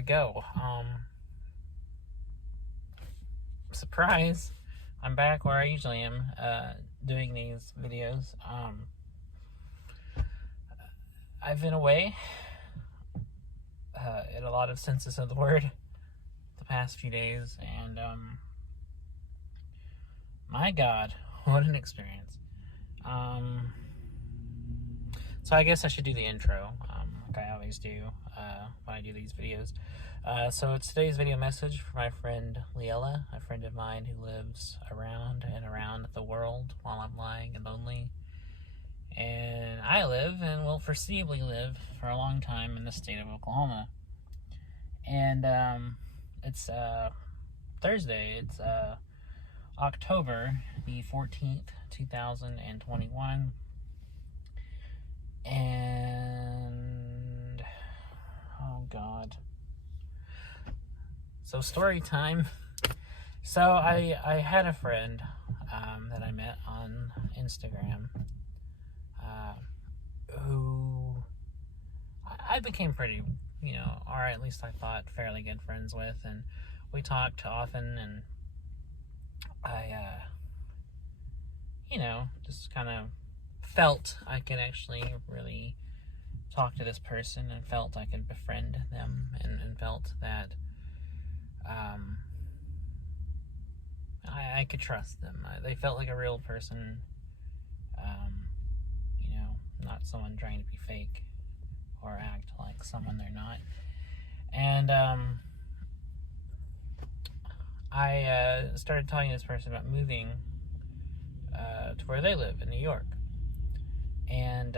we go. Surprise! I'm back where I usually am, doing these videos. I've been away, in a lot of senses of the word, the past few days, and, my God, what an experience. So I guess I should do the intro, like I always do, when I do these videos. So it's today's video message for my friend Lilla, a friend of mine who lives around and around the world while I'm lying and lonely. And I live, and will foreseeably live, for a long time in the state of Oklahoma. And, it's, Thursday. It's, October the 14th, 2021. And, oh God. So story time. So I had a friend, that I met on Instagram, who I became pretty, or at least I thought fairly good friends with, and we talked often, and I, just kind of felt I could actually really talk to this person, and felt I could befriend them, and felt that I could trust them. They felt like a real person, not someone trying to be fake or act like someone they're not. And I started talking to this person about moving to where they live in New York. And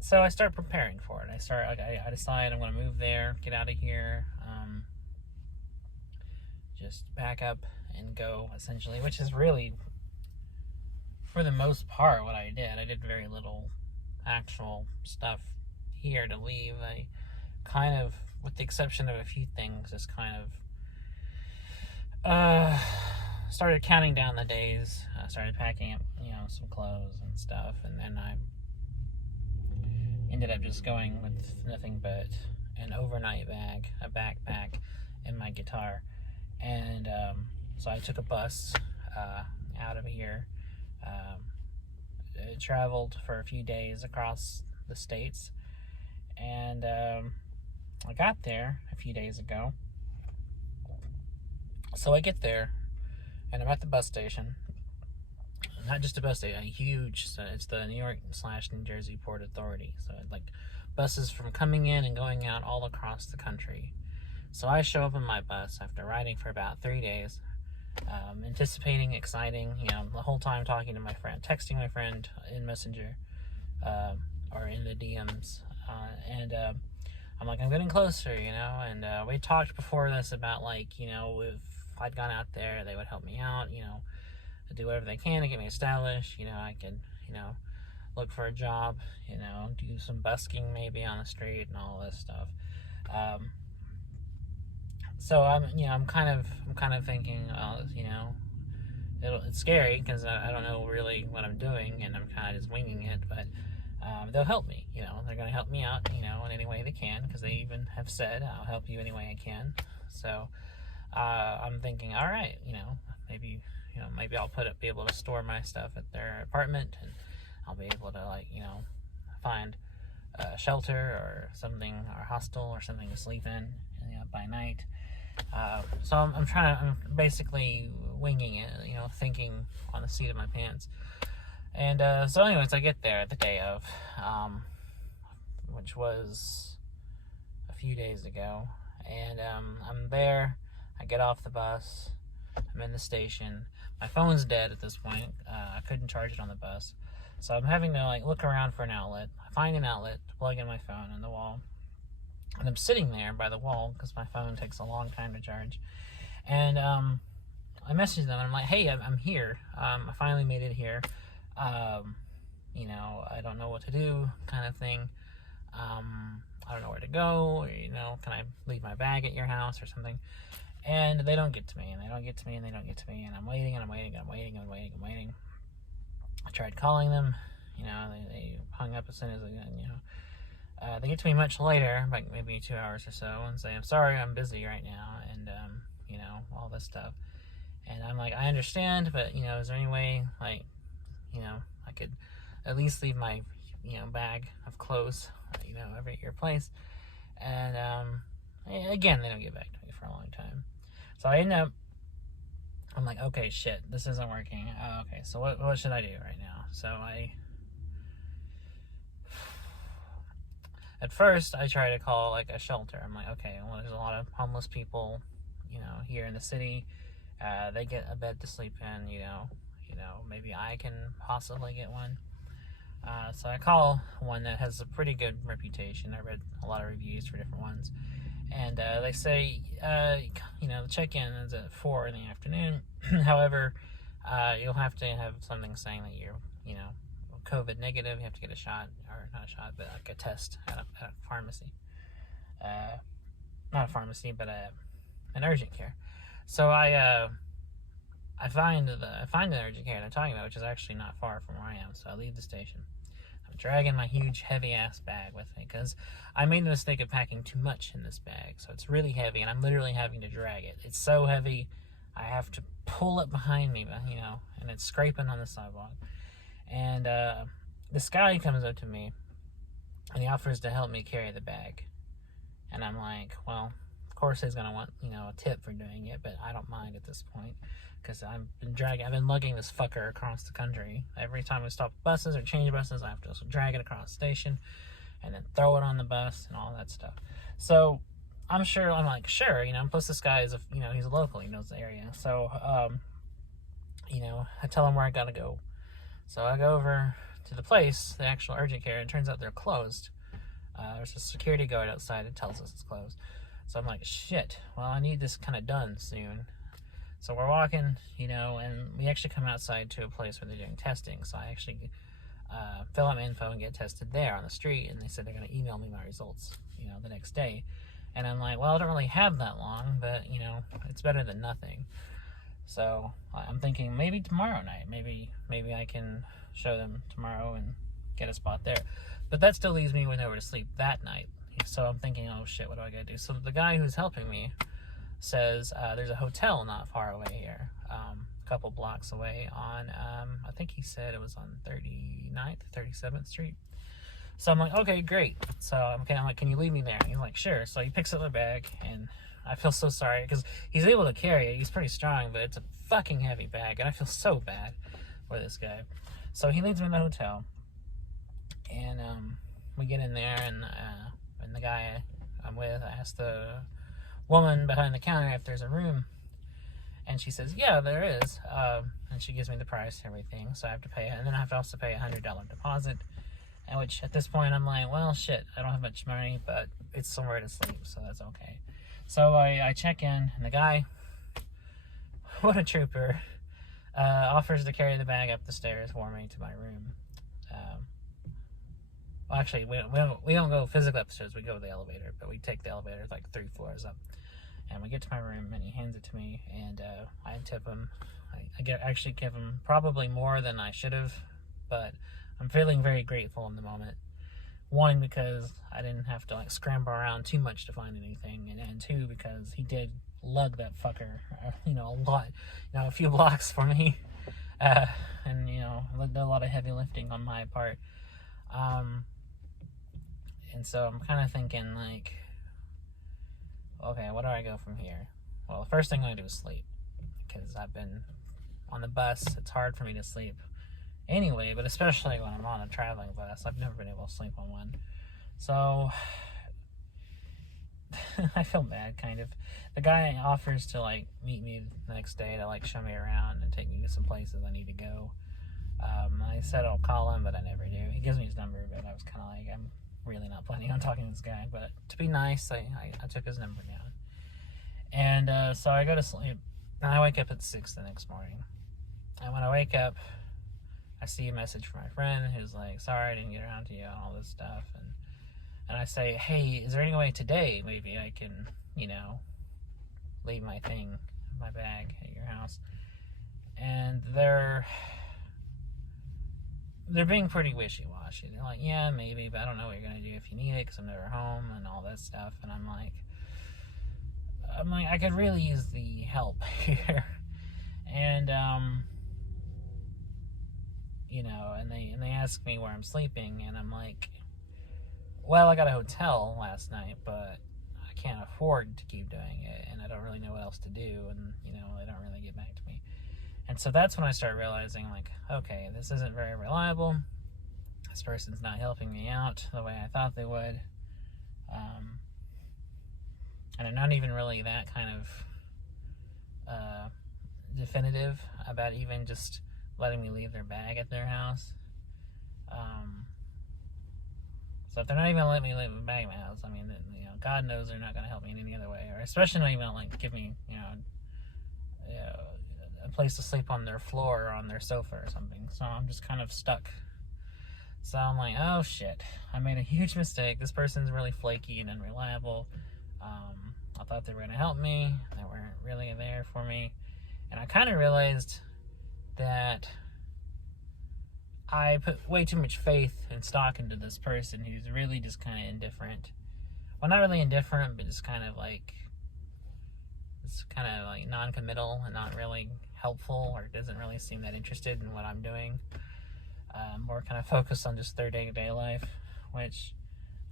so I start preparing for it. I decide I'm going to move there, get out of here, just pack up and go, essentially, which is really, for the most part, what I did. I did very little actual stuff here to leave. I kind of, with the exception of a few things, just kind of started counting down the days. I started packing up, some clothes and stuff, and then I ended up just going with nothing but an overnight bag, a backpack, and my guitar. And so I took a bus out of here. It traveled for a few days across the states, and I got there a few days ago. So I get there, and I'm at the bus station. Not just a bus station, a huge, it's the New York/New Jersey Port Authority. So like buses from coming in and going out all across the country. So I show up in my bus after riding for about 3 days, anticipating, exciting, the whole time talking to my friend, texting my friend in Messenger, or in the DMs, and I'm like, I'm getting closer, and we talked before this about, like, if I'd gone out there, they would help me out, do whatever they can to get me established, I could, look for a job, do some busking maybe on the street and all this stuff. So I'm kind of thinking, it's scary because I don't know really what I'm doing, and I'm kind of just winging it, but they'll help me, they're going to help me out, in any way they can, because they even have said, I'll help you any way I can. So I'm thinking, all right, maybe I'll be able to store my stuff at their apartment, and I'll be able to, like, find a shelter or something, or a hostel or something to sleep in, by night. So I'm basically winging it, thinking on the seat of my pants. And so anyways, I get there the day of, which was a few days ago, and I'm there. I get off the bus. I'm in the station. My phone's dead at this point. I couldn't charge it on the bus, so I'm having to look around for an outlet. I find an outlet to plug in my phone in the wall, and I'm sitting there by the wall because my phone takes a long time to charge. And I message them, and I'm like, hey, I'm here. I finally made it here. I don't know what to do, kind of thing. I don't know where to go, or, can I leave my bag at your house or something? And they don't get to me, and they don't get to me, and they don't get to me, and I'm waiting, and I'm waiting, and I'm waiting, and I'm waiting, and I'm waiting. I tried calling them, You know, they hung up as soon as they, you know, they get to me much later, like maybe 2 hours or so, and say, I'm sorry, I'm busy right now, and, you know, all this stuff. And I'm like, I understand, but, you know, is there any way, like, you know, I could at least leave my, you know, bag of clothes, you know, over at your place? And, again, they don't get back to me for a long time. So I end up, I'm like, okay, shit, this isn't working. Okay, so what should I do right now? So at first, I try to call, like, a shelter. I'm like, okay, well, there's a lot of homeless people, you know, here in the city. They get a bed to sleep in, you know, maybe I can possibly get one. So I call one that has a pretty good reputation. I read a lot of reviews for different ones. And they say, you know, the check-in is at 4 in the afternoon. However, you'll have to have something saying that you're, you know, COVID negative. You have to get a shot, or not a shot, but like a test at a pharmacy. Not a pharmacy, but an urgent care. So I find the urgent care I'm talking about, which is actually not far from where I am. So I leave the station. I'm dragging my huge heavy ass bag with me because I made the mistake of packing too much in this bag. So it's really heavy, and I'm literally having to drag it. It's so heavy, I have to pull it behind me, you know, and it's scraping on the sidewalk. And this guy comes up to me, and he offers to help me carry the bag. And I'm like, well, of course he's gonna want, you know, a tip for doing it, but I don't mind at this point because I've been lugging this fucker across the country. Every time we stop buses or change buses, I have to drag it across the station and then throw it on the bus and all that stuff. So I'm like, sure, you know. Plus this guy is you know, he's a local, he knows the area. So you know, I tell him where I gotta go. So I go over to the place, the actual urgent care, and it turns out they're closed. There's a security guard outside that tells us it's closed. So I'm like, shit, well, I need this kind of done soon. So we're walking, you know, and we actually come outside to a place where they're doing testing. So I actually fill out my info and get tested there on the street. And they said they're going to email me my results, you know, the next day. And I'm like, well, I don't really have that long, but, you know, it's better than nothing. So I'm thinking maybe tomorrow night, maybe I can show them tomorrow and get a spot there. But that still leaves me with nowhere to sleep that night. So I'm thinking, oh shit, what do I gotta do? So the guy who's helping me says there's a hotel not far away here, a couple blocks away on, I think he said it was on 39th, 37th Street. So I'm like, okay, great. So I'm like, can you leave me there? And he's like, sure. So he picks up the bag, and I feel so sorry because he's able to carry it. He's pretty strong, but it's a fucking heavy bag, and I feel so bad for this guy. So he leads me to the hotel, and we get in there, and the guy I'm with, I asked the woman behind the counter if there's a room, and she says, yeah, there is, and she gives me the price and everything. So I have to pay, and then I have to also pay a $100 deposit, and which at this point I'm like, well, shit, I don't have much money, but it's somewhere to sleep, so that's okay. So I check in, and the guy, what a trooper, offers to carry the bag up the stairs for me to my room. Well, actually, we don't go physically upstairs. We go to the elevator, but we take the elevator like 3 floors up, and we get to my room, and he hands it to me, and I tip him. I actually give him probably more than I should have, but I'm feeling very grateful in the moment. One, because I didn't have to like scramble around too much to find anything, and two, because he did lug that fucker, you know, a lot, you know, a few blocks for me, and you know, did a lot of heavy lifting on my part. And so I'm kind of thinking, like, okay, what do I go from here? Well, the first thing I'm going to do is sleep, because I've been on the bus. It's hard for me to sleep anyway, but especially when I'm on a traveling bus. I've never been able to sleep on one. So I feel bad, kind of. The guy offers to, like, meet me the next day to, like, show me around and take me to some places I need to go. I said I'll call him, but I never do. He gives me his number, but I was kind of like, I'm really not planning on talking to this guy. But to be nice, I took his number down. And so I go to sleep, and I wake up at 6 the next morning. And when I wake up, I see a message from my friend who's like, sorry I didn't get around to you and all this stuff. And I say, hey, is there any way today maybe I can, you know, leave my thing, my bag at your house? And they're they're being pretty wishy-washy. They're like, yeah, maybe, but I don't know what you're going to do if you need it because I'm never home and all that stuff. And I'm like, I could really use the help here. And, you know, and they ask me where I'm sleeping, and I'm like, well, I got a hotel last night, but I can't afford to keep doing it, and I don't really know what else to do, and, you know, they don't really get back to me. And so that's when I start realizing, like, okay, this isn't very reliable. This person's not helping me out the way I thought they would. And they're not even really that kind of definitive about even just letting me leave their bag at their house. So if they're not even gonna let me leave a bag in my house, I mean, you know, God knows they're not gonna help me in any other way, or especially not even gonna, like, give me, you know, a place to sleep on their floor or on their sofa or something. So I'm just kind of stuck. So I'm like, oh shit, I made a huge mistake. This person's really flaky and unreliable. I thought they were gonna help me. They weren't really there for me. And I kind of realized that I put way too much faith and stock into this person who's really just kind of indifferent. Well, not really indifferent, but just kind of like, it's kind of like non-committal and not really helpful, or doesn't really seem that interested in what I'm doing. More kind of focused on just their day-to-day life, which,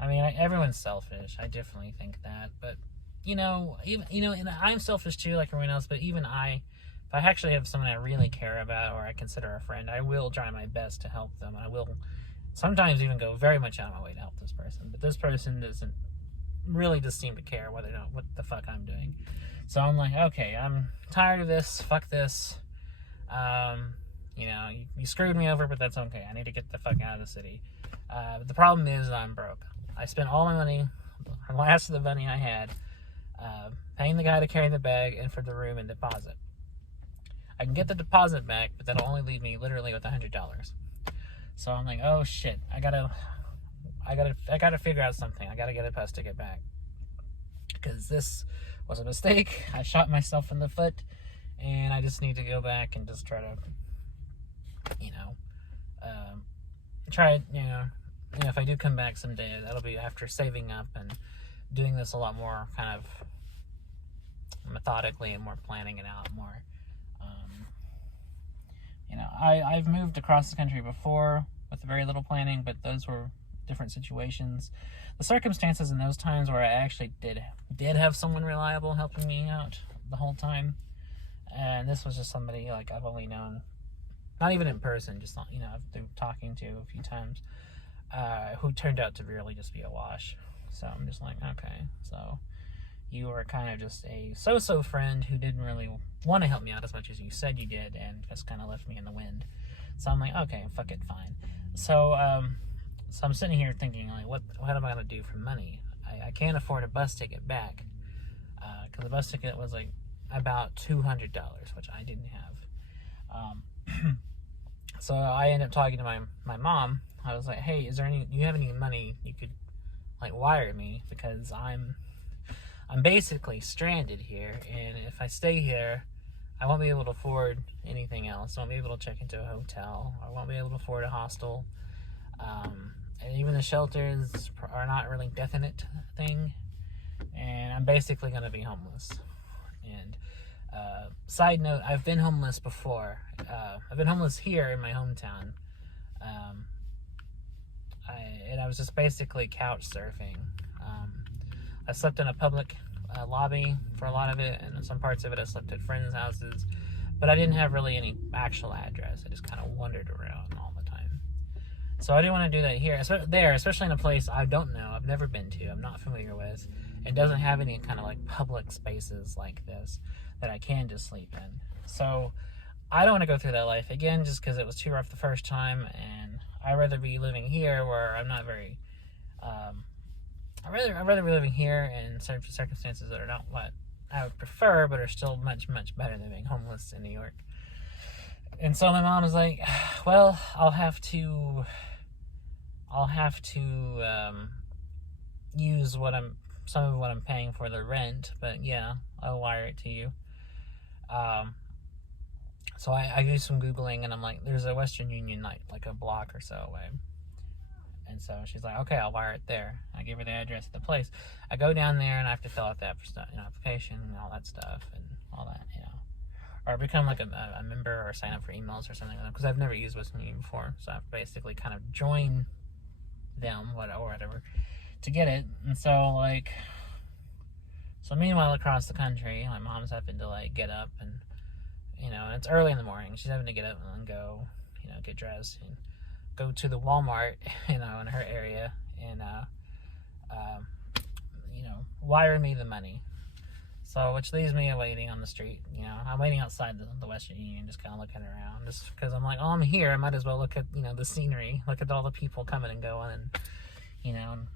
I mean, everyone's selfish. I definitely think that, but you know, even, you know, and I'm selfish too, like everyone else. But even if I actually have someone I really care about or I consider a friend, I will try my best to help them. I will sometimes even go very much out of my way to help this person. But this person doesn't really just seem to care what the fuck I'm doing. So I'm like, okay, I'm tired of this. Fuck this. You know, you screwed me over, but that's okay. I need to get the fuck out of the city. But the problem is I'm broke. I spent all my money, the last of the money I had, paying the guy to carry the bag and for the room and deposit. I can get the deposit back, but that'll only leave me literally with $100. So I'm like, oh shit, I gotta figure out something. I gotta get a bus ticket back, because this was a mistake. I shot myself in the foot, and I just need to go back and just try to, you know, if I do come back someday, that'll be after saving up and doing this a lot more kind of methodically and more planning it out more. You know, I've moved across the country before with very little planning, but those were different situations. The circumstances in those times where I actually did have someone reliable helping me out the whole time, and this was just somebody like I've only known, not even in person, just, you know, through talking to a few times, who turned out to really just be a wash. So I'm just like, okay, so you were kind of just a so-so friend who didn't really want to help me out as much as you said you did, and just kind of left me in the wind. So I'm like, okay, fuck it, fine. So I'm sitting here thinking, like, what am I going to do for money? I can't afford a bus ticket back, because the bus ticket was like about $200, which I didn't have. So I ended up talking to my mom. I was like, hey, do you have any money you could, like, wire me, because I'm basically stranded here, and if I stay here, I won't be able to afford anything else. I won't be able to check into a hotel. I won't be able to afford a hostel. And even the shelters are not really definite thing. And I'm basically going to be homeless. And side note, I've been homeless before. I've been homeless here in my hometown. I was just basically couch surfing. I slept in a public lobby for a lot of it, and some parts of it I slept at friends' houses, but I didn't have really any actual address. I just kind of wandered around all the time. So I didn't want to do that here, especially in a place I don't know, I've never been to, I'm not familiar with, and doesn't have any kind of like public spaces like this that I can just sleep in. So I don't want to go through that life again, just because it was too rough the first time, and I'd rather be living here where I'm not very... I'd rather be living here in certain circumstances that are not what I would prefer, but are still much, much better than being homeless in New York. And so my mom was like, well, I'll have to use some of what I'm paying for the rent, but yeah, I'll wire it to you. So I do some Googling, and I'm like, there's a Western Union like a block or so away. And so she's like, okay, I'll wire it there. I give her the address of the place. I go down there, and I have to fill out the application and all that stuff and all that, or become like a member or sign up for emails or something like that, because I've never used Western Union before. So I've basically kind of joined them, whatever, to get it. And so meanwhile, across the country, my mom's having to like get up and it's early in the morning. She's having to get up and go, get dressed and go to the Walmart, in her area, and wire me the money. So, which leaves me waiting on the street. I'm waiting outside the Western Union, just kind of looking around, just because I'm like, oh, I'm here. I might as well look at the scenery, look at all the people coming and going, and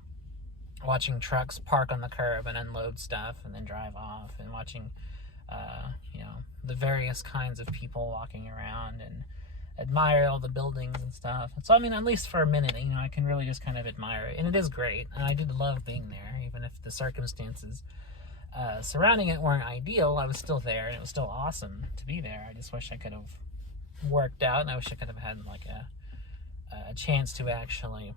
watching trucks park on the curb and unload stuff and then drive off, and watching the various kinds of people walking around and admire all the buildings and stuff. So, at least for a minute, I can really just kind of admire it. And it is great. And I did love being there, even if the circumstances surrounding it weren't ideal. I was still there, and it was still awesome to be there. I just wish I could have worked out, and I wish I could have had like a chance to actually,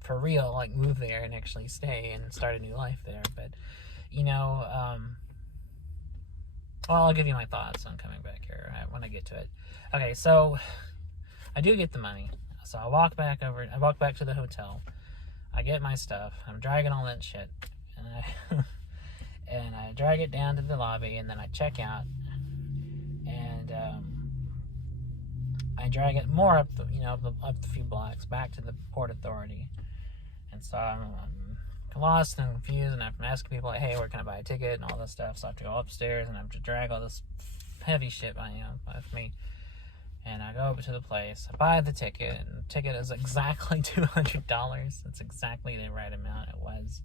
for real, like move there and actually stay and start a new life there. But, well, I'll give you my thoughts on coming back here when I get to it. Okay, so I do get the money. So I walk back to the hotel. I get my stuff. I'm dragging all that shit. And I drag it down to the lobby, and then I check out. And I drag it more up up the few blocks back to the Port Authority. And so I'm lost and confused, and I'm asking people, like, hey, where can I buy a ticket and all this stuff. So I have to go upstairs, and I have to drag all this heavy shit with me. And I go over to the place, I buy the ticket, and the ticket is exactly $200. That's exactly the right amount it was.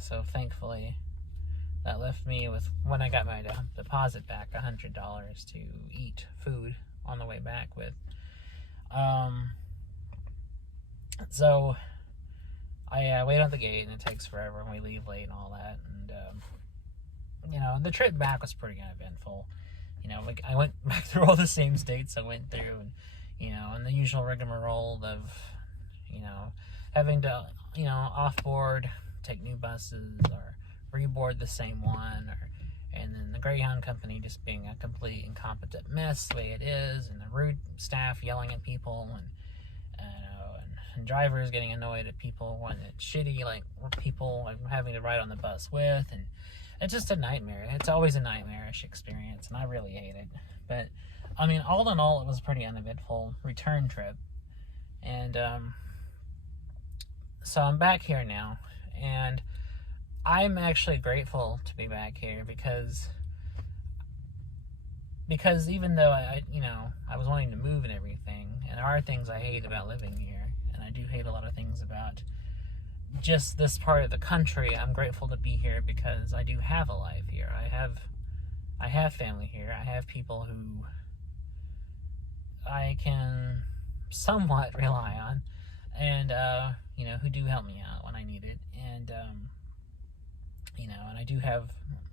So thankfully, that left me with, when I got my deposit back, $100 to eat food on the way back with. So I wait on the gate, and it takes forever, and we leave late and all that. And the trip back was pretty eventful. I went back through all the same states I went through, and the usual rigmarole of having to offboard, take new buses, or reboard the same one, and then the Greyhound company just being a complete incompetent mess the way it is, and the rude staff yelling at people, and drivers getting annoyed at people when it's shitty, like people I'm having to ride on the bus with, and it's just a nightmare. It's always a nightmarish experience, and I really hate it. But all in all, it was a pretty uneventful return trip. And so I'm back here now, and I'm actually grateful to be back here because even though I was wanting to move and everything, and there are things I hate about living here, and I do hate a lot of things about just this part of the country, I'm grateful to be here because I do have a life here. I have family here. I have people who I can somewhat rely on, and who do help me out when I need it. And and I do have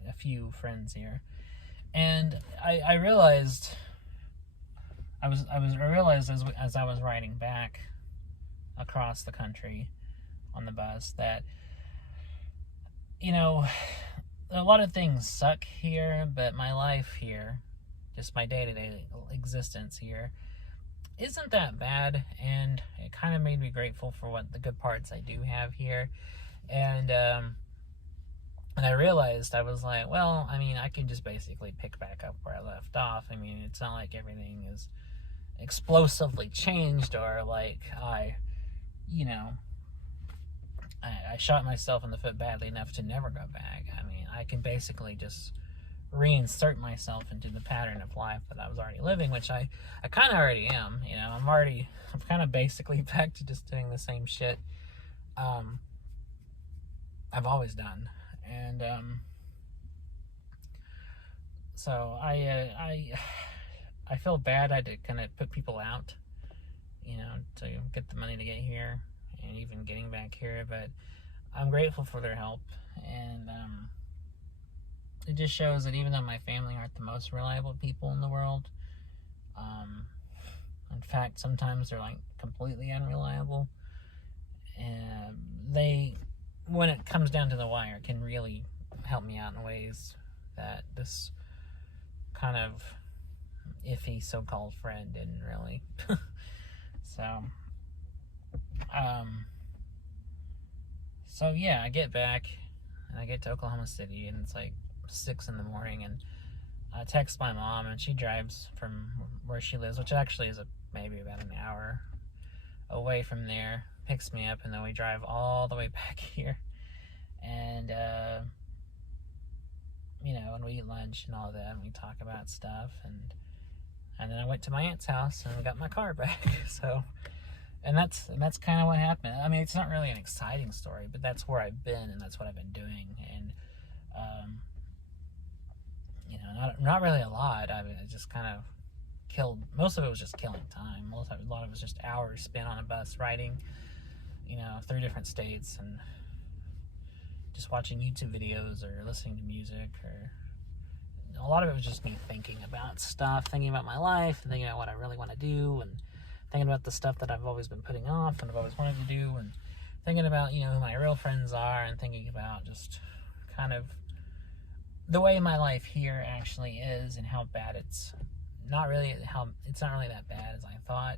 a few friends here. And I realized I realized as I was riding back across the country on the bus that a lot of things suck here, but my life here, just my day-to-day existence here, isn't that bad. And it kind of made me grateful for what the good parts I do have here. And I realized, I was like, well, I can just basically pick back up where I left off. It's not like everything is explosively changed, or like I shot myself in the foot badly enough to never go back. I can basically just reinsert myself into the pattern of life that I was already living, which I kind of already am. I'm kind of basically back to just doing the same shit I've always done. And so I feel bad I had to kind of put people out, to get the money to get here, and even getting back here. But I'm grateful for their help, and it just shows that even though my family aren't the most reliable people in the world, in fact, sometimes they're like completely unreliable, and they, when it comes down to the wire, can really help me out in ways that this kind of iffy so-called friend didn't really. So yeah, I get back and I get to Oklahoma City, and it's like 6 in the morning, and I text my mom, and she drives from where she lives, which actually is maybe about an hour away from there, picks me up, and then we drive all the way back here, and and we eat lunch and all that, and we talk about stuff, and then I went to my aunt's house and got my car back. So, and that's kind of what happened. I mean, it's not really an exciting story, but that's where I've been, and that's what I've been doing, and not really a lot. I mean, it just kind of killed. Most of it was just killing time. A lot of it was just hours spent on a bus riding, through different states, and just watching YouTube videos or listening to music, or a lot of it was just me thinking about stuff, thinking about my life, thinking about what I really want to do, and thinking about the stuff that I've always been putting off and I've always wanted to do, and thinking about, who my real friends are, and thinking about just kind of the way my life here actually is, and how bad it's not really that bad as I thought.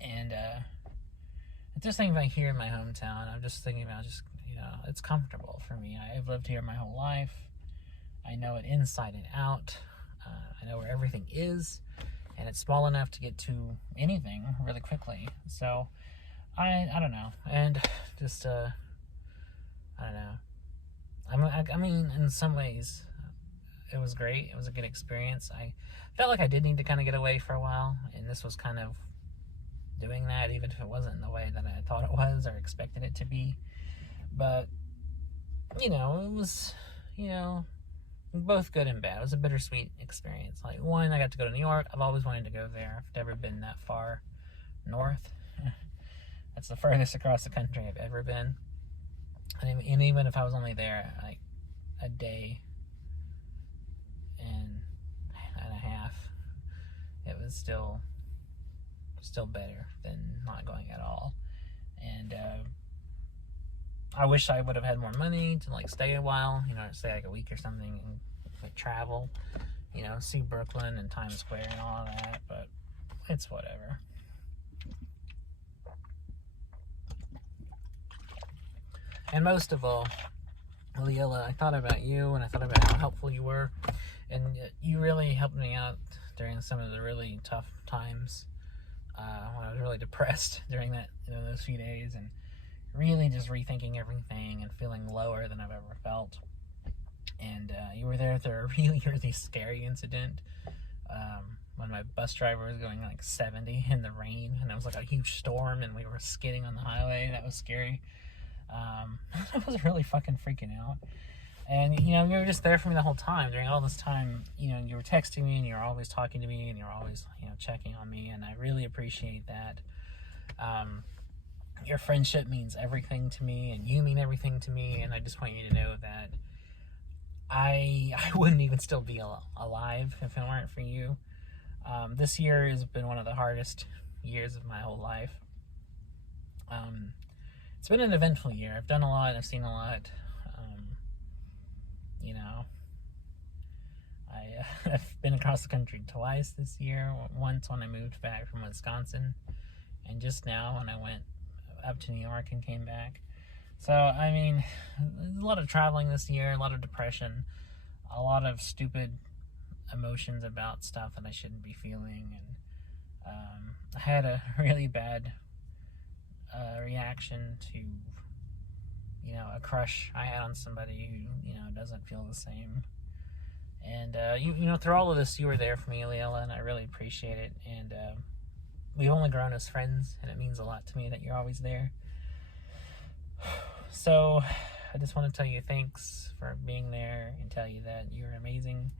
And just thinking about here in my hometown, I'm just thinking about it's comfortable for me. I've lived here my whole life. I know it inside and out. I know where everything is, and it's small enough to get to anything really quickly. So I don't know, and just I don't know. I mean, in some ways, it was great. It was a good experience. I felt like I did need to kind of get away for a while, and this was kind of doing that, even if it wasn't in the way that I thought it was or expected it to be. But it was both good and bad. It was a bittersweet experience. Like, one, I got to go to New York. I've always wanted to go there. I've never been that far north. That's the furthest across the country I've ever been. And even if I was only there like a day and a half, it was still better than not going at all. And I wish I would have had more money to like stay a while, stay like a week or something, and like travel, see Brooklyn and Times Square and all that, but it's whatever. And most of all, Lilla, I thought about you, and I thought about how helpful you were, and you really helped me out during some of the really tough times when I was really depressed during that those few days, and really just rethinking everything and feeling lower than I've ever felt. And you were there through a really, really scary incident when my bus driver was going like 70 in the rain, and it was like a huge storm, and we were skidding on the highway. That was scary. I was really fucking freaking out. And, you were just there for me the whole time. During all this time, you were texting me, and you were always talking to me, and you were always, checking on me, and I really appreciate that. Your friendship means everything to me, and you mean everything to me, and I just want you to know that I wouldn't even still be alive if it weren't for you. This year has been one of the hardest years of my whole life. It's been an eventful year. I've done a lot. I've seen a lot. I've been across the country twice this year. Once when I moved back from Wisconsin, and just now when I went up to New York and came back. So, I mean, a lot of traveling this year, a lot of depression, a lot of stupid emotions about stuff that I shouldn't be feeling, and I had a really bad reaction to a crush I had on somebody who doesn't feel the same. And through all of this, you were there for me, Lilla, and I really appreciate it. And we've only grown as friends, and it means a lot to me that you're always there. So I just want to tell you thanks for being there, and tell you that you're amazing,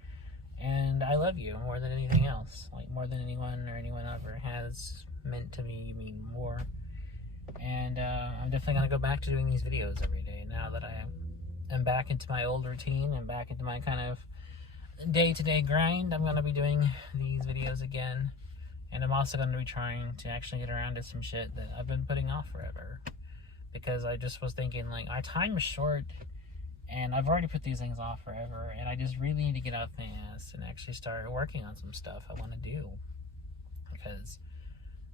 and I love you more than anything else. Like, more than anyone or anyone ever has meant to me. You mean more. And I'm definitely going to go back to doing these videos every day now that I am back into my old routine and back into my kind of day-to-day grind, I'm going to be doing these videos again. And I'm also going to be trying to actually get around to some shit that I've been putting off forever. Because I just was thinking, like, our time is short, and I've already put these things off forever, and I just really need to get out the ass and actually start working on some stuff I want to do. Because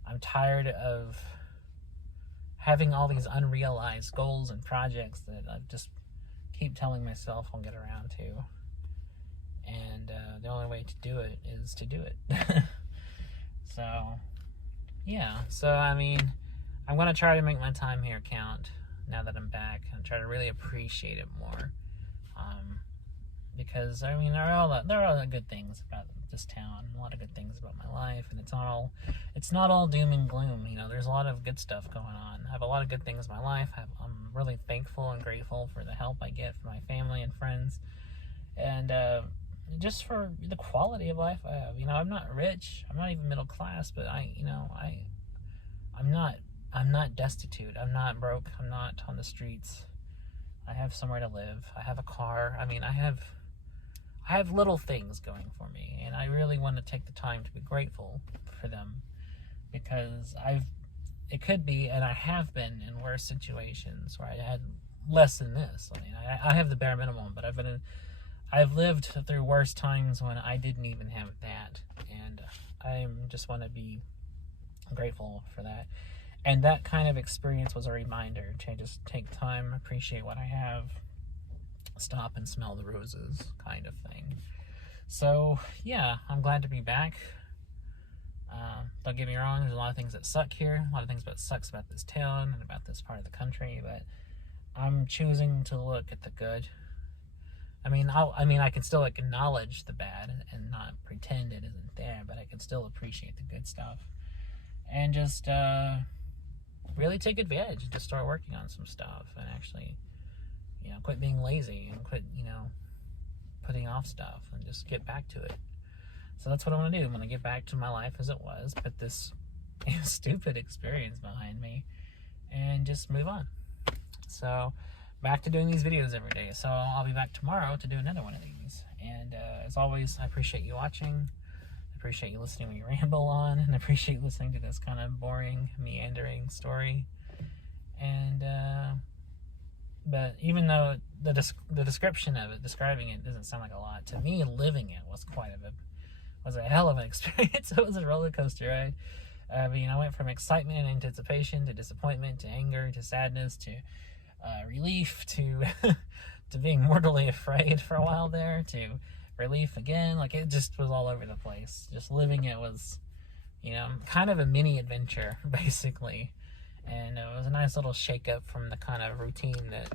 I'm tired of having all these unrealized goals and projects that I just keep telling myself I'll get around to. And the only way to do it is to do it. So, yeah. So, I mean, I'm going to try to make my time here count now that I'm back and try to really appreciate it more. Because, I mean, there are all the good things about this town, a lot of good things about my life, and it's not all doom and gloom. You know, there's a lot of good stuff going on. I have a lot of good things in my life. I'm really thankful and grateful for the help I get from my family and friends, and just for the quality of life I have. You know, I'm not rich, I'm not even middle class, but I'm not destitute. I'm not broke. I'm not on the streets. I have somewhere to live. I have a car. I mean, I have little things going for me, and I really want to take the time to be grateful for them, because it could be, and I have been in worse situations where I had less than this. I mean, I have the bare minimum, but I've lived through worse times when I didn't even have that, and I just want to be grateful for that. And that kind of experience was a reminder to just take time, appreciate what I have, stop and smell the roses kind of thing. So, yeah, I'm glad to be back. Don't get me wrong, there's a lot of things that suck here, a lot of things that sucks about this town and about this part of the country, but I'm choosing to look at the good. I mean, I can still acknowledge the bad and not pretend it isn't there, but I can still appreciate the good stuff. And just really take advantage and just start working on some stuff and actually, you know, quit being lazy and quit, you know, putting off stuff and just get back to it. So that's what I'm going to do. I'm going to get back to my life as it was, put this stupid experience behind me, and just move on. So back to doing these videos every day. So I'll be back tomorrow to do another one of these. And as always, I appreciate you watching. I appreciate you listening when you ramble on, and I appreciate listening to this kind of boring, meandering story. And but even though the description of it, describing it, doesn't sound like a lot, to me, living it was was a hell of an experience. It was a roller coaster ride. I mean, I went from excitement and anticipation to disappointment to anger to sadness to relief to to being mortally afraid for a while there to relief again. Like, it just was all over the place. Just living it was, you know, kind of a mini adventure, basically. And it was a nice little shake up from the kind of routine that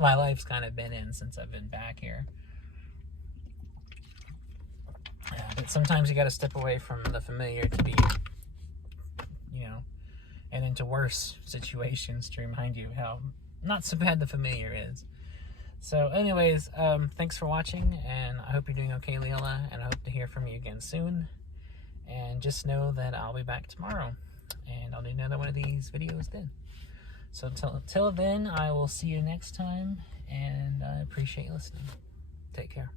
my life's kind of been in since I've been back here. But sometimes you got to step away from the familiar to be, you know, and into worse situations to remind you how not so bad the familiar is. So anyways, thanks for watching, and I hope you're doing okay, Lilla, and I hope to hear from you again soon. And just know that I'll be back tomorrow, and I'll do another one of these videos then. So till then, I will see you next time, and I appreciate you listening. Take care.